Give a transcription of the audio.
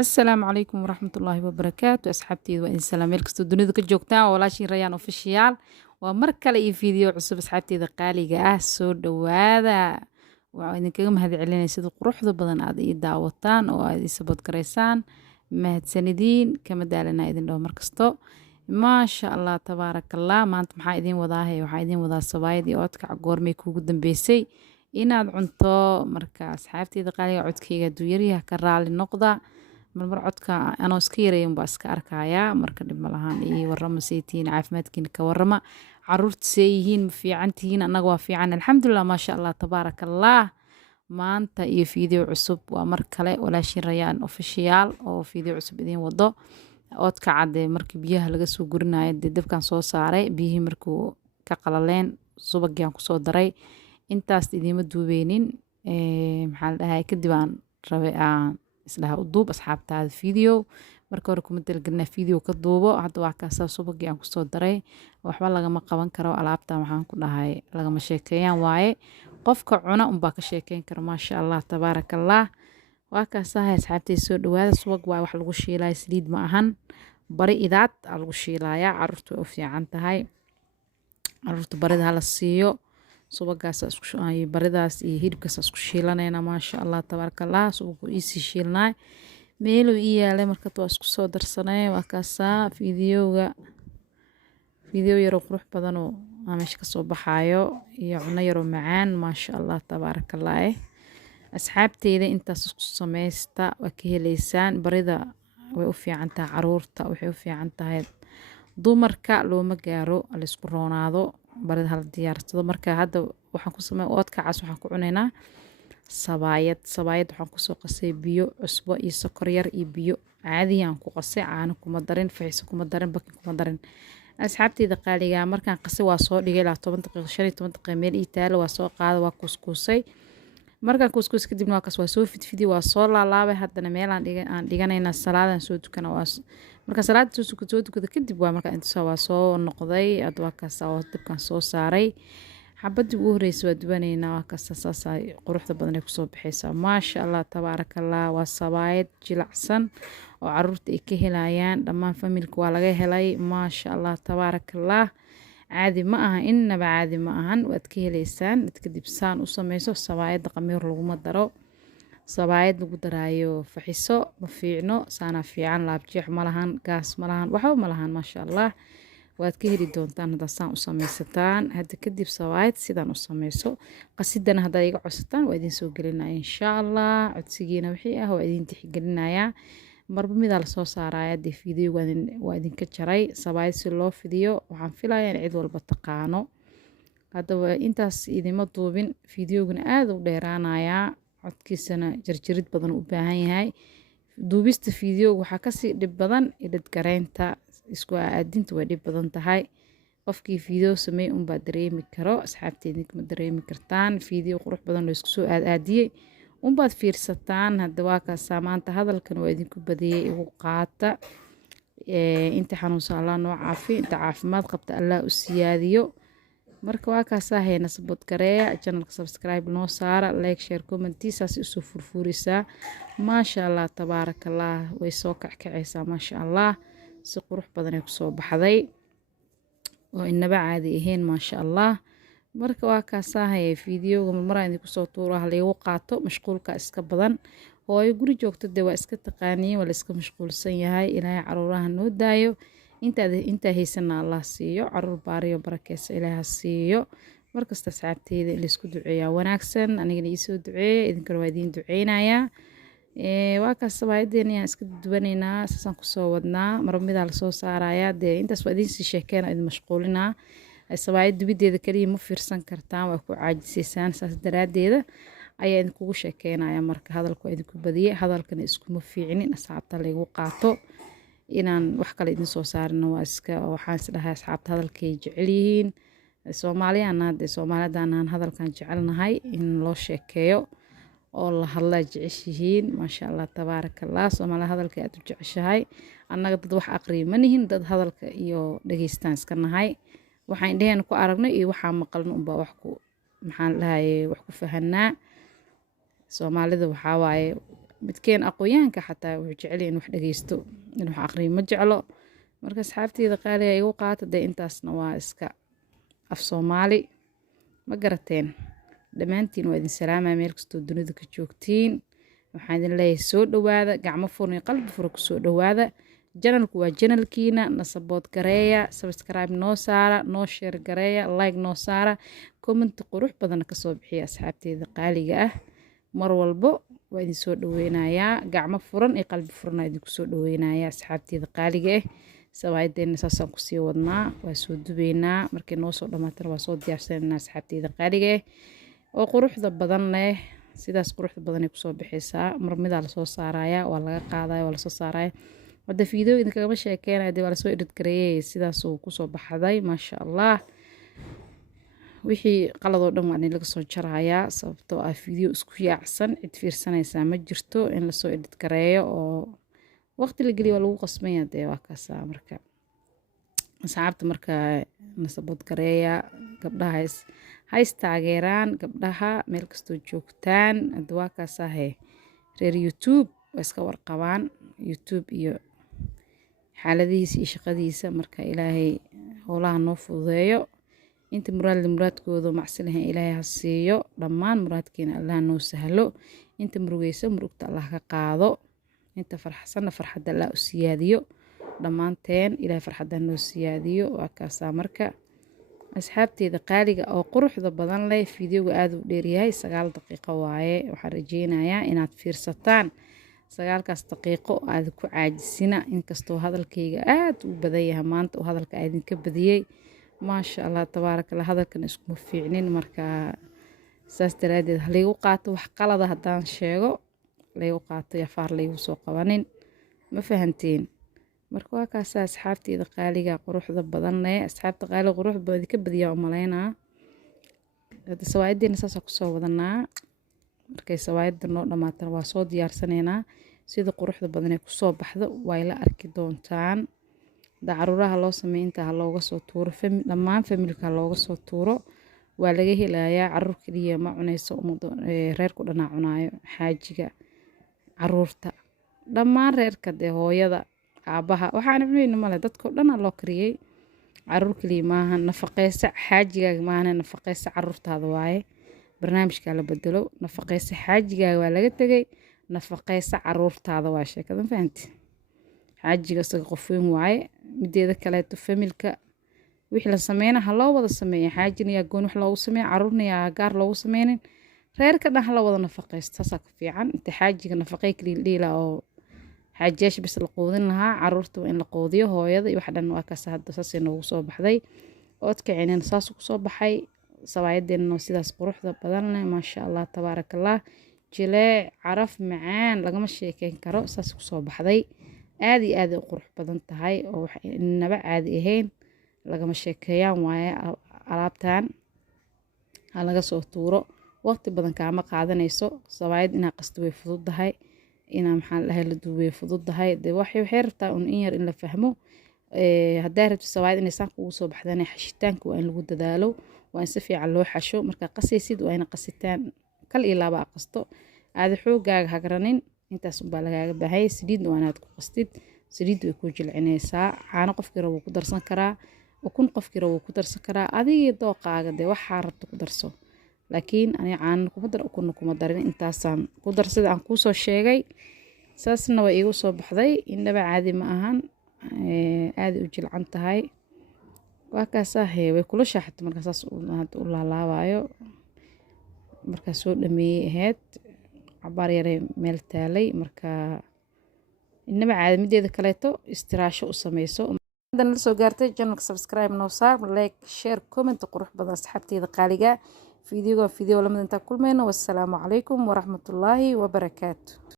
السلام عليكم ورحمة الله وبركاته أصحابتي وإن سلام ملكستو دنيا كجوجتان ولاشين ريان اوفيشيال ومركل إي فيديو عصب أصحابتي ذا قاليقة سو دواذا وإن كم هذه علينا سيدو قروح ذو بدن عادي داوتان أو عادي سبوت كريسان مهد سندين كما دالنا إذن لو مركستو ما شاء الله تبارك الله ما أنت محا إذين وضاهي وحا إذين وضاه صبايدي أوتك عقور ميكو قدن بيسي inaad cunto marka asxaabteyda qaaliga codkeyga haduu yaryahay ka raali noqda marmar codka anoo iska yareeyan baa iska arkayaa marka dhib malahan iyo warama saytiin caafimaadkiina ka warama caruurta seeyihiin ma fiican tihiin annaga waa fiican alxamdulilah maasha allah tabaaraka allah maanta iyo fiideo cusub waa mar kale walaashin rayaan official oo fiideo cusub idiin wado oodka cadde markii biyaha laga soo gurinayo dee dabkan soo saaray biyihii markuu ka qalaleen subagyaan kusoo daray intaas idiima duubeynin maxaa la dhahay kadib aan rabay aan isdhaha u duub asxaabtaada video marka hore kuma talagelina video ka duubo hadda waa kaasaa subagii aan kusoo daray waxba lagama qaban karo alaabtan waxaan ku dhahay lagama sheekeeyaan waaye qofka cuna unbaa ka sheekeyn kara maasha allah tabaaraka allah waa kaasahay asxaabtay soo dhawaada subag waa wax lagu shiilaya saliid ma ahan bari idaad aa lagu shiilayaa caruurta way u fiican tahay caruurta barida hala siiyo subagaas baridaas iyo hilibkaas isku shiilanayna maasha allah tabaaraka allah subagu iisii shiilnaay meeluu ii yaalay marka waa isku soo darsanay waa kaasaa fiideo yaroo qurux badanoo aa meesha kasoo baxaayo iyo cuno yaroo macaan maasha allah tabaaraka allah asxaabteyda intaas isku sameysta waa ka heleysaan barida way u fiican tahay caruurta waxay u fiican tahay dumarka looma gaaro la isku roonaado barida hal diyaarsado marka hadda waxaan ku sameey oodkacaas waxaan ku cunaynaa sabaayad waxaan kusoo qasay biyo cusbo iyo sokor yar iyo biyo caadiyaan ku qasay caano kuma darin fixiso kuma darin bakin kuma darin asxaabteyda qaaliga markaan qasay waa soo dhigay ilaa 10 daqiiqo 15 daqiiqo meel ii taalo waa soo qaada waa kuskusay markaan kuskus kadibna waa soo fidfidi waa soo laalaabay haddana meel aan dhiganaynaa salaadan soo tukana waa marka salaada soo tukada kadib waa marka inta waa soo noqday adwa kaasa oo dibkan soo saaray xabadii ugu horeysay waa dubanaynaa waa kaasa saasay quruxda badan ay kusoo baxaysaa maasha allah tabaaraka allah waa sabaayad jilacsan oo caruurta ay ka helayaan dhammaan familka waa laga helay maasha allah tabaaraka allah caadi ma aha innaba caadi ma ahan waad ka heleysaan kadib saan u sameyso sabaayada qamiir laguma daro sabaayad lagu daraayo faxiso ma fiicno saana fiican laabjeex ma lahan gaas ma lahan waxba ma lahan maasha allah waad ka heli doontaan hadda saan u sameysataan hadda kadib sabaayad sidaan u sameyso qasidana haddaad iga codsataan waa idin soo gelinaya insha allah codsigiina wixii ah waa idin tixgelinayaa marba midaa lasoo saaraya dee fiideo waa idinka jaray sabaayad si loo fidiyo waxaan filayaa in cid walba taqaano haddaba intaas idima duubin fiideoguna aada u dheeraanayaa codkiisana jarjarid badan u baahan yahay duubista fiideoga waxaa kasii dhib badan idhadgareynta isku aadinta way dhib badan tahay qofkii fiideo sameey unbaa dareemi karo asxaabteedin kama dareemi kartaan fiideo qurux badan loo isku soo aadiyey unbaad fiirsataan hadda waa kaasaa maanta hadalkan waa idinku badiyey igu qaata inta xanuunsan allah noo caafi inta caafimaad qabta allah u siyaadiyo marka waa kaasaa hayna sabot gareeya channelka subscribe noo saara like share comment saas usoo furfurisaa maasha allah tabaaraka allah way soo kackacaysaa maasha allah si qurux badan ay kusoo baxday oo inaba caadi ahayn maasha allah marka waa kaasaa hayay fiideoga marmaraa idinku soo tuuro halaygu qaato mashquulka iska badan oo ay guri joogto dee waa iska taqaaniin waa la iska mashquulsan yahay ilaahay caruuraha noo daayo intaa haysana allah siiyo caruur baariyo barakeysa ilaaha siiyo markasta asxaabteyda in laysku duceeyaa wanaagsan anigana iisoo duceeya idinkana waa idiin duceynayaa waa kaas sabaayadeen ayaan iska dubanaynaa saasaan kusoo wadnaa marmidaa lasoo saarayaa dee intaas waa idiinsii sheekeena idin mashquulinaa sabaayad dubideeda kaliya ma fiirsan kartaan waa ku caajisaysaan saas daraadeeda ayaa idinkugu sheekeynaya marka hadalka waa idinku badiyey hadalkana iskuma fiicnin asxaabta laygu qaato inaan wax kale idin soo saarino waa iska waxaan isdhahay asxaabta hadalkay jecel yihiin soomaalidaan hadalkan jecelnahay in loo sheekeeyo oo la hadlaa jeceshihiin maasha allah tabaaraka allah soomaalida hadalka aad u jeceshahay annaga dad wax aqriya ma nihin dad hadalka iyo dhageystaan iska nahay waxaan indhaheen ku aragno iyo waxaan maqalno unbaa wax ku fahanaa soomaalida waxaa waaye midkeen aqoonyahanka xataa wuxuu jecel yahay in wax dhageysto in wax aqriyo ma jeclo marka asxaabteyda qaaliga igu qaata dee intaasna waa iska af Soomaali ma garateen dhammaantiin waa idin salaamaya meel kastoo dunida ka joogtiin waxaan idin leeyahay soo dhawaada gacmo furan iyo qalbi furan ku soo dhawaada janalku waa janalkiina na support gareeya subscribe noo saara noo share gareeya like noo saara comment qurux badan ka soo bixiya asxaabteyda qaaliga ah mar walbo waa idin soo dhaweynayaa gacmo furan iyo qalbi furan idin ku soo dhaweynayaa asxaabteyda qaaliga ah sawaayadeen saasaan ku sii wadnaa waa soo dubeynaa markii noo soo dhamaatana waa soo diyaarsanaa asxaabteyda qaaliga ah oo quruxda badan leh sidaas quruxda badan ay ku soo bixaysaa marmida la soo saaraya waa laga qaadaya waa la soo saaraya wada video idin kaga sheekeynaa waa la soo edit gareeyay sidaas uu ku soo baxday ma sha Allah wixii qalad oo dhan waa in laga soo jarayaa sababtoo ah video isku yaacsan cid fiirsanaysa ma jirto in la soo edit gareeyo oo waqti la geliyo lagu qasmaya dee waa kaasa marka asxaabta marka na support gareeya gabdhaha hays taageeraan gabdhaha meel kastoo joogtaan adwaa kaasa reer YouTube waa iska warqabaan YouTube iyo xaaladihiisa iyo shaqadiisa marka ilaahay howlaha noo fududeeyo inta muraadkooda macsilahan ilaahay ha siiyo dhammaan muraadkeena Allah noo sahlo inta murugaysa murugta Allah ka qaado inta farxsan farxadda Allah u siyaadiyo dhammaanteen ilaahay farxadda noo siyaadiyo waa kaasa marka asxaabteyda qaaliga oo quruxda badan leh fiidiyoga aad u dheer yahay 9 daqiiqo waaye waxaan rajeynayaa inaad fiirsataan 9 daqiiqo aad ku caajisina inkastoo hadalkayga aad u badan yahay maanta oo hadalka aad idinka badiyay ma sha Allah tabarakallah hadalkan isku fiicnin marka saas daraadeed haligu qaato wax qalad hadaan sheego lagu qaato yafaar lagu soo qabanin ma fahanteen marka waa kaas asxaabteyda qaaliga quruxda badan leh asxaabta qaaliga quruxda badan ka badiyaa u maleynaa hada sawaayadina saas ku soo wadanaa markay sawaayada noo dhamaatana waa soo diyaarsaneynaa sida quruxda badan ee ku soo baxdo way la arki doontaan dacaruuraha loo sameeyo inta looga soo tuuro dhammaan familka looga soo tuuro waa laga helayaa caruur kaliya ma cunayso reerku dhanaa cunaayo xaajiga caruurta dhammaan reerka dee hooyada aabaha waxaan cunayno male dadka dhan loo kariyay caruur kaliya maaha nafaqeysa xaajigaaga maaha nafaqeysa caruurtaada waaye barnaamijka la bedelo nafaqeysa xaajigaaga waa laga tagay nafaqeysa caruurtaada waa sheekada fahanti xaajiga saga qof weyn waaye mideeda kale familka wixii la sameeyna loo wada sameeyo xaajina yaa goon wax loogu sameeyo caruurna yaa gaar loogu sameeynin reerka dhan la wada nafaqeysta saas ka fiican inta xaajiga nafaqay kaliya dhiila oo xaajiyash bis la qoodin lahaa caruurta in la qoodiyo hooyada iyo wax dhan waa ka hadda saas inoo soo baxday oodka ceenan saas ku soo baxay sawaayadeenna sidaas quruxda badan leh ma sha Allah tabarakallah jilee caraf macaan lagama sheekeyn karo saas ku soo baxday aad iyo aad u qurux badan tahay oo wax inaba caadi ahayn lagama sheekeeyaan waaye alaabtan laga soo tuuro waqti badan kaama qaadanayso sawaayad inaa qasto way fududahay inaa maxaan lahayn la duubay fududahay dee waxay rabtaa in yar in la fahmo haddaa rabto sawaayad inay saan kugu soo baxdana xashitaanka waa in lagu dadaalo waa in si fiican loo xasho marka qasaysid waa in qasitaan kal iyo laba qasto aad xoogaaga hagranin intaas baa lagaaga baahay saliid waa inaad ku qastid saliid way ku jilcinaysaa caano qofkii rabo ku darsan karaa ukun qofkii rabo ku darsan karaa adiga dooqaaga de waxa rabto ku darso laakiin ani caano kuma dar ukun kuma darin intaasaan ku darsada aan ku soo sheegay saasna way igu soo baxday indhaba caadi ma ahan aad u jilcan tahay waa kaas way kula shaaxat marka saas u laalaabayo marka soo dhameeyay ahayd cabaar yare meel taalay marka inaba caadamideeda kaleeto istiraasho u sameyso hadan la soo gaartay channelka subscribe noo saar like share comment qurux badan asxaabteyda qaaliga video lamada inta kulmayno wassalaamu calaykum waraxmatullaahi wabarakaatu